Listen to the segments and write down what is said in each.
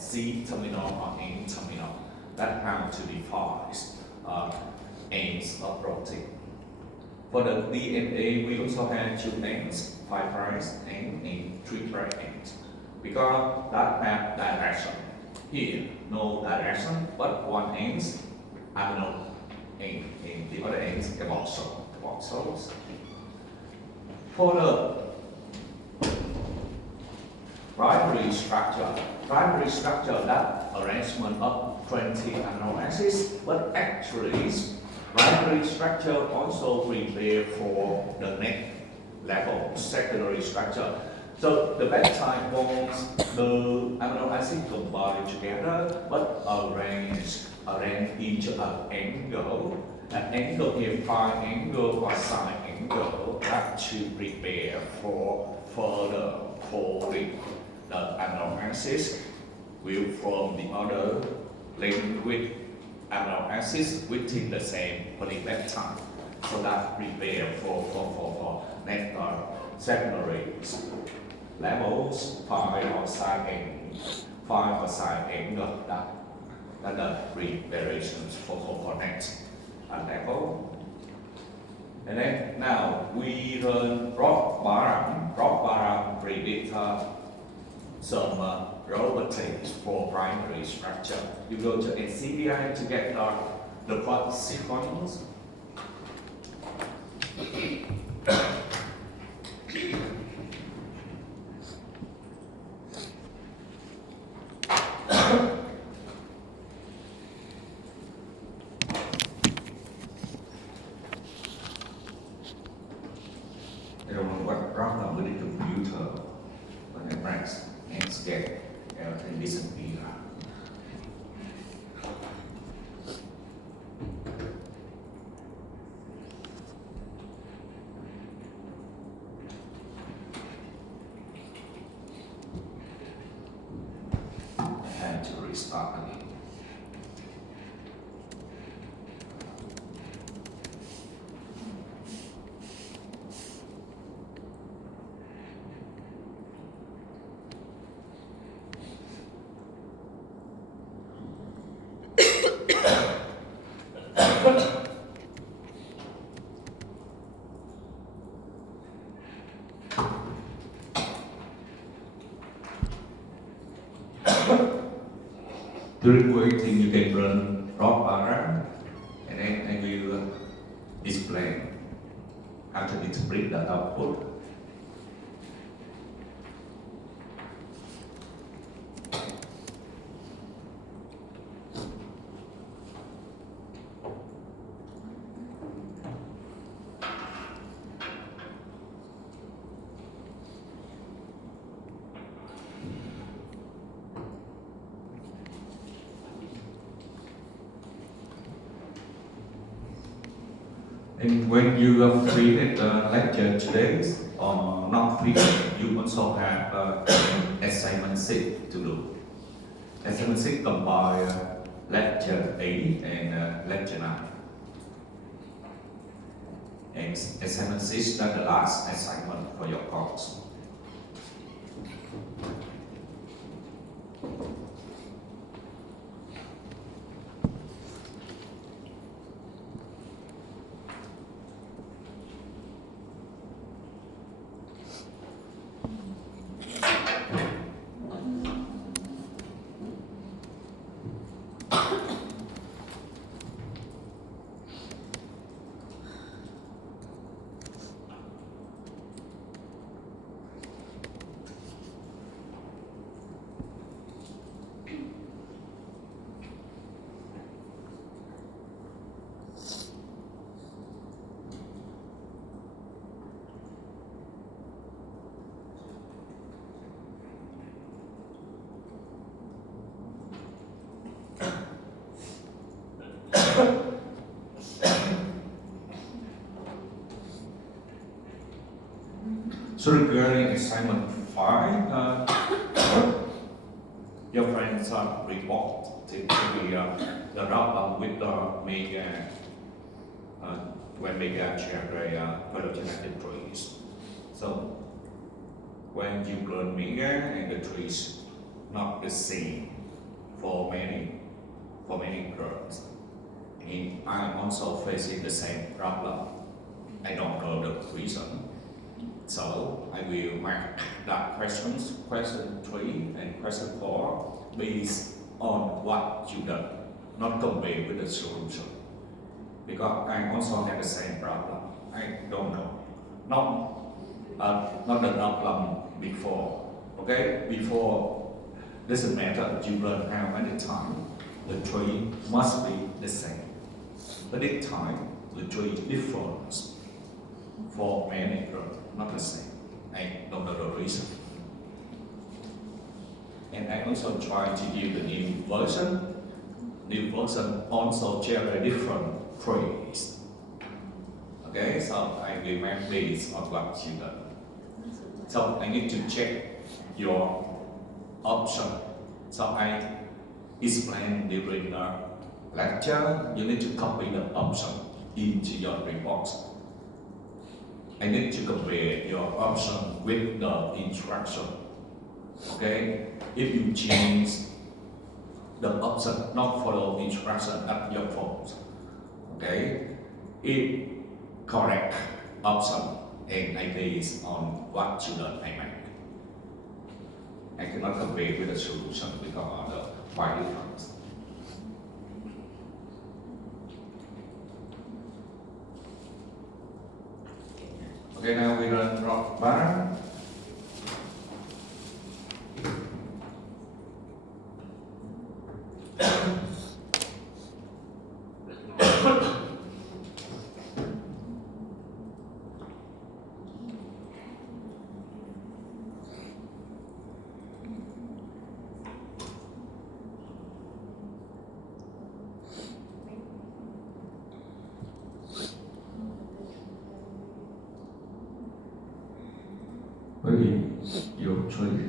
C terminal or N terminal. That's how to define ends of protein. For the DNA, we also have two ends, 5' end and 3' end, because that have direction. Here, no direction, but one end amino end, and the other end is carboxyls. For the primary structure, that arrangement of 20 amino acids, but actually primary structure also prepare for the next level, secondary structure. So the peptide bonds, the amino acid combine together, but arrange each angle. An angle here, phi angle or sine angle, that to prepare for further folding. The amino acids will form the other linked with amino acids within the same polypeptide. So that prepare for next secondary levels, phi or sine angle, that the preparations for next level. And then now we learn Roch-Bharam. Roch-Bharam predict some properties for primary structure. You go to NCBI to get the plot sequence. I don't know what problem with the computer, but the next get everything disappear. I had to restart again. During waiting, you can run Roch-Bharam, and then I will display after display the output. And when you have created the lecture today, or not created, you also have assignment 6 to do. Assignment 6 combine lecture 8 and lecture 9. And assignment 6 is the last assignment for your course. So regarding assignment 5, your friends report to the problem with the mega when mega check the phylogenetic trees. So when you learn mega and the trees not the same, for many girls. And I'm also facing the same problem. I don't know the reason. So I will mark that questions, question 3 and question 4, based on what you done, not compare with the solution. Because I also have the same problem. I don't know. Not the problem before. Okay? Before, doesn't matter. You learn how many times. The three must be the same. But this time, the three different for many girls, not the same. I don't know the reason. And I also try to use the new version. New version also generate different phrase. Okay, so I will make based on what you done. So I need to check your option. So I explain during the lecture. You need to copy the option into your report. I need to compare your option with the instruction. Okay, if you change the option not follow instruction, that's your fault. Okay, if correct option and I based on what you learn I make. I cannot compare with the solution because of the quite difference. Okay, now we learn rock bar. Maybe your tree.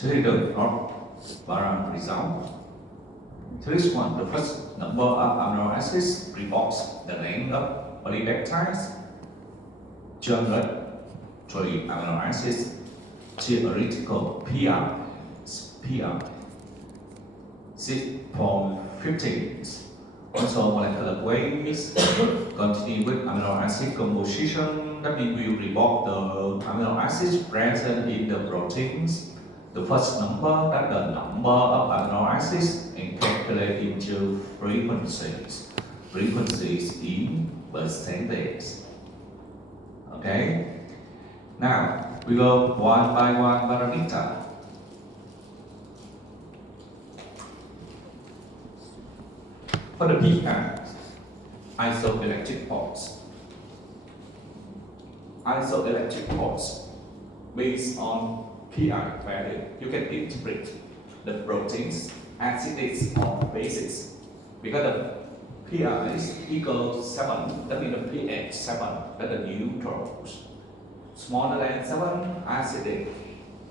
Take the rock result. So this one, the first number of amino acids reports the length of polypeptides. Generate 3 amino acids, theoretical PR 6.15. Also molecular weights continue with amino acid composition that we will report the amino acids present in the proteins. The first number, that's the number of amino acids and calculate into frequencies. Frequencies in percentage. Okay? Now, we go one by one parameter. For the pH, isoelectric pores. Isoelectric pores based on pH value, you can interpret the proteins, acids or bases. Because the pH is equal 7, that means the pH 7, that's the neutrals. Smaller than 7, acidic.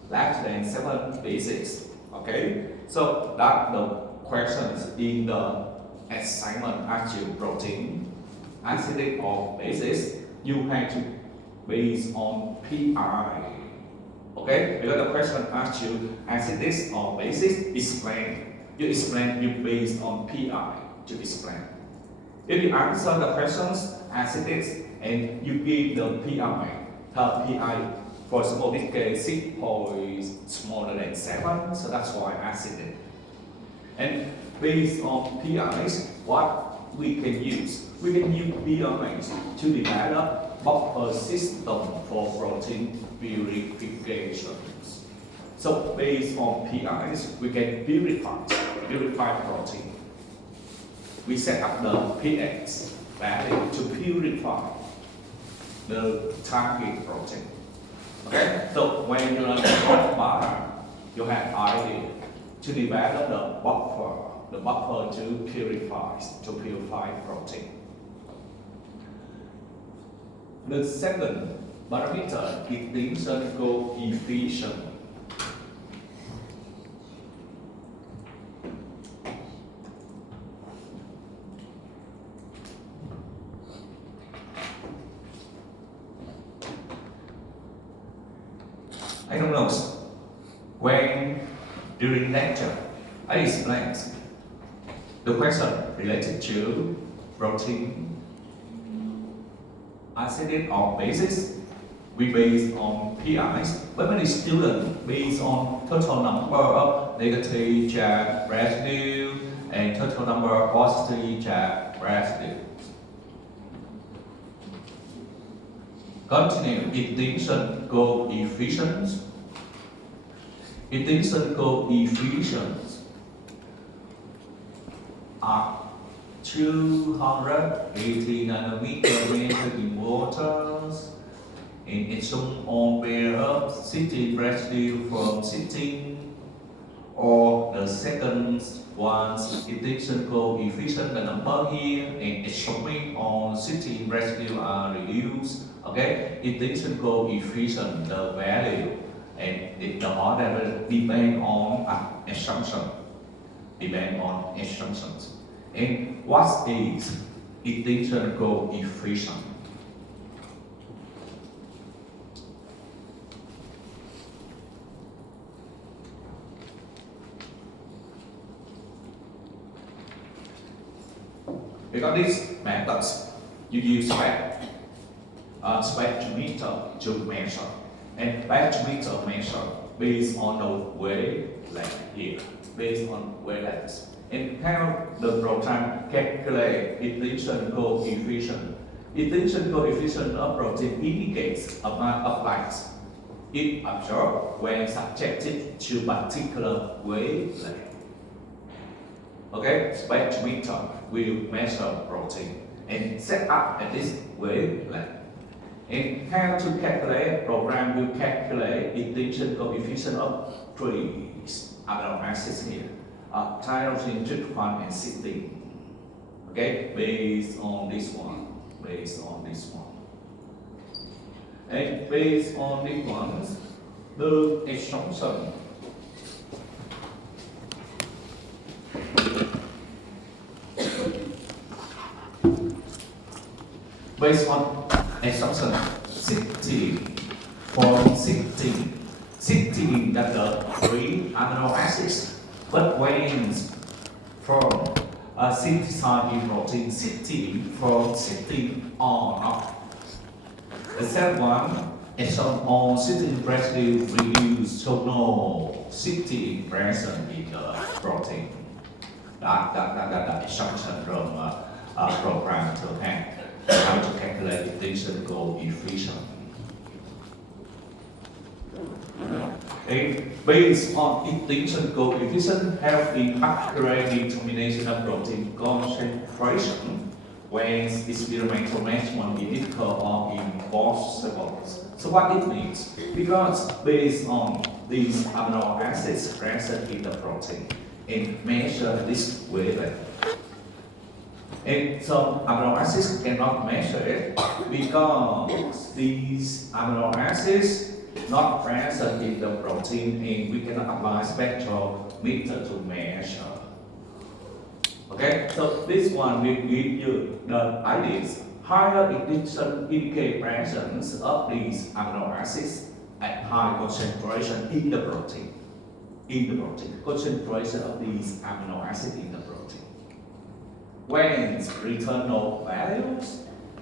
Larger than 7, bases. Okay? So that's the questions in the assignment actual protein, acidic or bases, you have to base on pH. Okay, because the question asks you acidic or basis, explain. You explain, you based on pH to explain. If you answer the questions acidic and you give the pH, for example, this case 6 point smaller than 7, so that's why acidic. And based on pH, what we can use? We can use pH to develop buffer system for protein purification. So based on pH, we can purify protein. We set up the pH value to purify the target protein. Okay, so when you learn the bar, you have idea to develop the buffer to purify protein. The second parameter is extinction coefficient. I don't know when during lecture I explained the question related to protein acidic or basis. We base on PIs, but many students based on total number of negative charge residue and total number of positive charge residue. Continue extinction coefficients. Extinction coefficients are 280 nanometer measured in waters and it's shown on pair of sitting residue from sitting, or the second one's extinction coefficient, the number here, and it's showing on sitting residue are reduced. Okay, extinction coefficient, the value and the order depend on assumption, depend on assumptions. And what is extinction coefficient? Because these methods, you use spectrometer to measure, and spectrometer measure based on the wavelength here, based on wavelengths. And how the program calculate extinction coefficient. Extinction coefficient of protein indicates amount of light it absorbs when subjected to particular wavelength. Okay, spectrometer will measure protein and set up at this wavelength. And how to calculate? Program will calculate extinction coefficient of three amino acids here, tyrosine, tryptophan, and cysteine. Okay, based on this one, and based on this one, the assumption. Based on assumption, cysteine that the three amino acids, but when from synthesized in protein, cysteine from cysteine or not. The third one, assumption on cysteine residue reduce total cysteine present in the protein. That assumption from program to hand. How to calculate extinction coefficient. And based on extinction coefficient, help in accurate determination of protein concentration when experimental measurement is difficult or impossible. So what it means? Because based on these amino acids present in the protein and measure this wavelength. And some amino acids cannot measure it because these amino acids not present in the protein and we cannot apply spectrometer to measure. Okay, so this one will give you the ideas. Higher extinction indicate presence of these amino acids at high concentration in the protein. Concentration of these amino acids in the protein. When return no values,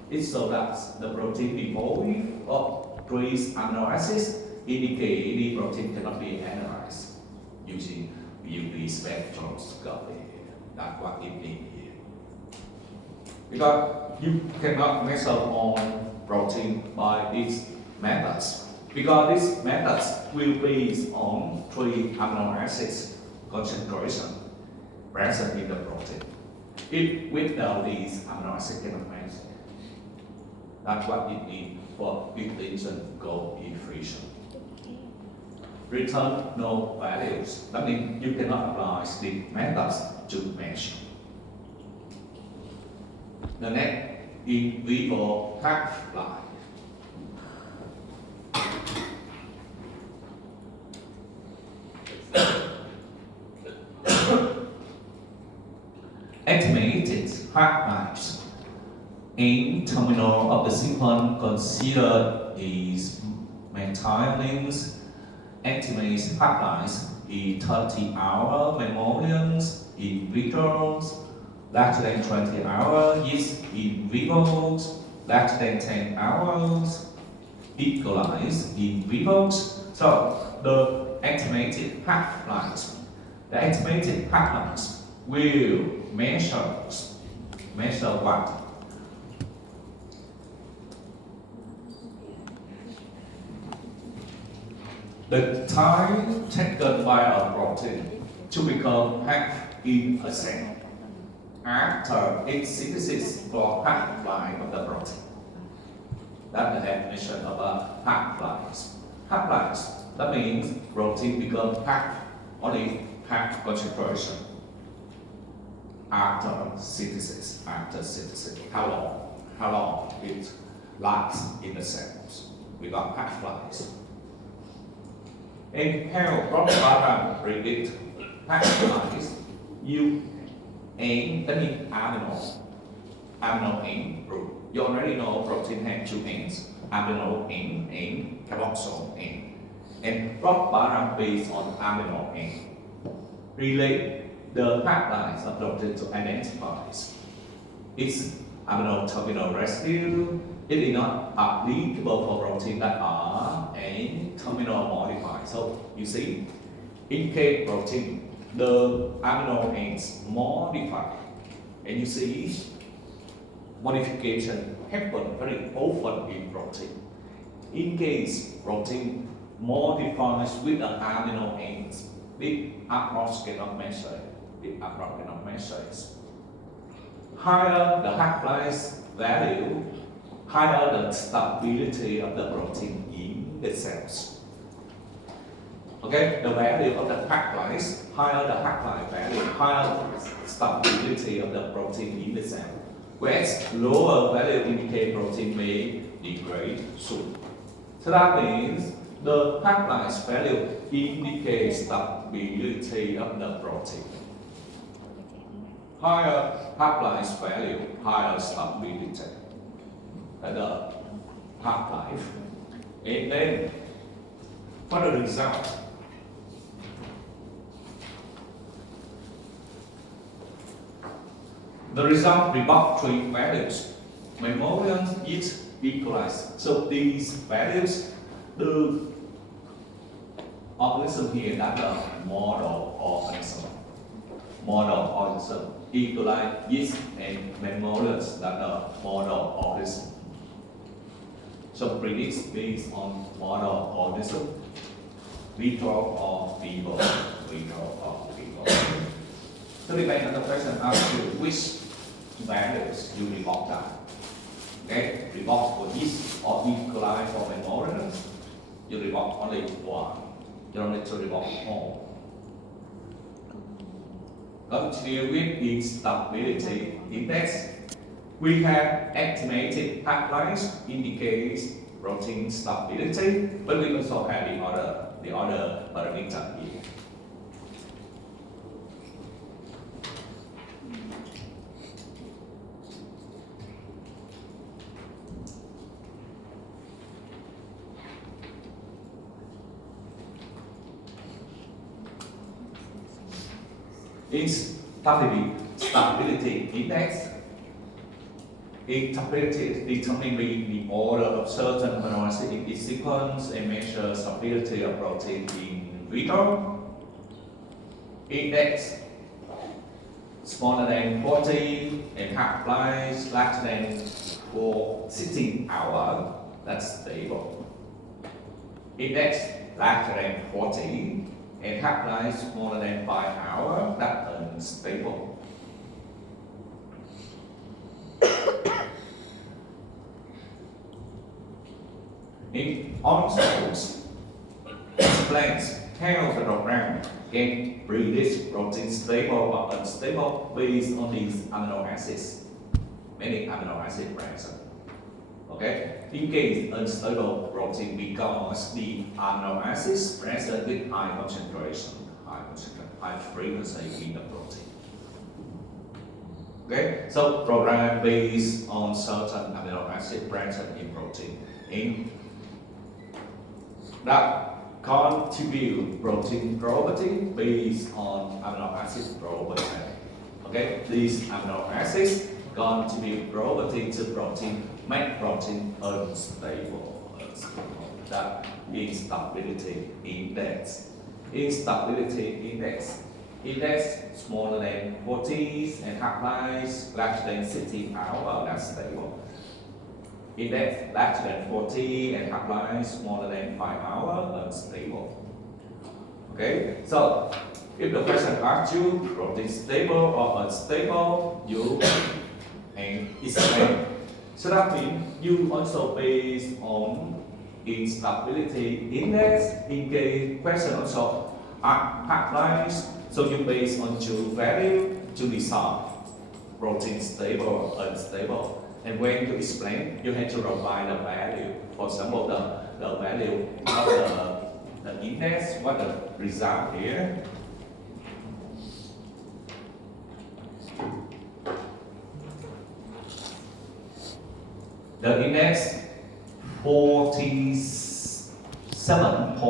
it's so that the protein devoid of trace amino acids indicate any protein cannot be analyzed using UV spectroscopy. That's what it means here. Because you cannot measure on protein by these methods. Because these methods will be based on three amino acids concentration present in the protein. If without these amino acids cannot measure. That's what it means for extinction coefficient. return no values. That means you cannot apply the methods to measure. The next in vivo half-life. Estimated half-lives. In terminal of the sequence considered is methylene estimates half-lives in 30-hour mammalians in vitro, less than 20 hours is in vivo, less than 10 hours equalized in vivo. So the estimated half-lives will measure what? The time taken by a protein to become half in a cell after its synthesis for half-life of the protein. That's the definition of a half-life. Half-life, that means protein becomes half, only half concentration after synthesis. How long it lasts in the cells. We got half-life. And how Robert Barham predict half-life? You aim, that means amino end group. You already know protein has two ends, amino end, carboxyl end. And Robert Barham based on amino end relate the half-life of protein to identify its amino terminal residue. It is not applicable for protein that are N-terminal modified. So you see, in case protein, the amino ends modify, and you see modification happen very often in protein. In case protein modifies with the amino ends, the approach cannot measure it. Higher the half-life value, higher the stability of the protein in the cells. Okay, the value of the half-life, higher the half-life value, higher the stability of the protein in the cell. Whereas lower value indicate protein may degrade soon. So that means the half-life value indicates stability of the protein. Higher half-life value, higher stability at the half-life. And then for the result, report three values. Mammalians is equalized. So these values, the organism here, that's the model organism. Equalize yeast and mammalians, that's the model organism. So predicts based on model organism, vitro or vivo. So depending on the question asks you which values you report down. Okay, report for yeast or equalize for mammalians, you report only one. You don't need to report all. Continue with instability index. We have estimated half-life indicates protein stability, but we also have the other parameter here. Stability index. Stability determines the order of certain amino acids in its sequence and measures stability of protein in vitro. Index smaller than 40 and half-life less than 16 hours. That's stable. Index less than 40 and half-life smaller than 5 hours, that's unstable. In organisms, explains how the program can predict protein stable or unstable based on these amino acids. Many amino acids present. Okay, in case unstable protein because the amino acids present with high concentration, high frequency in the protein. Okay, so program based on certain amino acid present in protein that contribute protein property based on amino acid property. Okay, these amino acids contribute property to protein, make protein unstable. That instability index. Instability index. Index smaller than 40 and half-life less than 60 hours, that's stable. Index less than 40 and half-life smaller than 5 hours, unstable. Okay, so if the question asks you protein stable or unstable, you and explain. So that means you also based on instability index in case question also half-life. So you base on two values to decide protein stable or unstable. And when you explain, you have to provide the value. For example, the value of the index, what the result here. The index 47.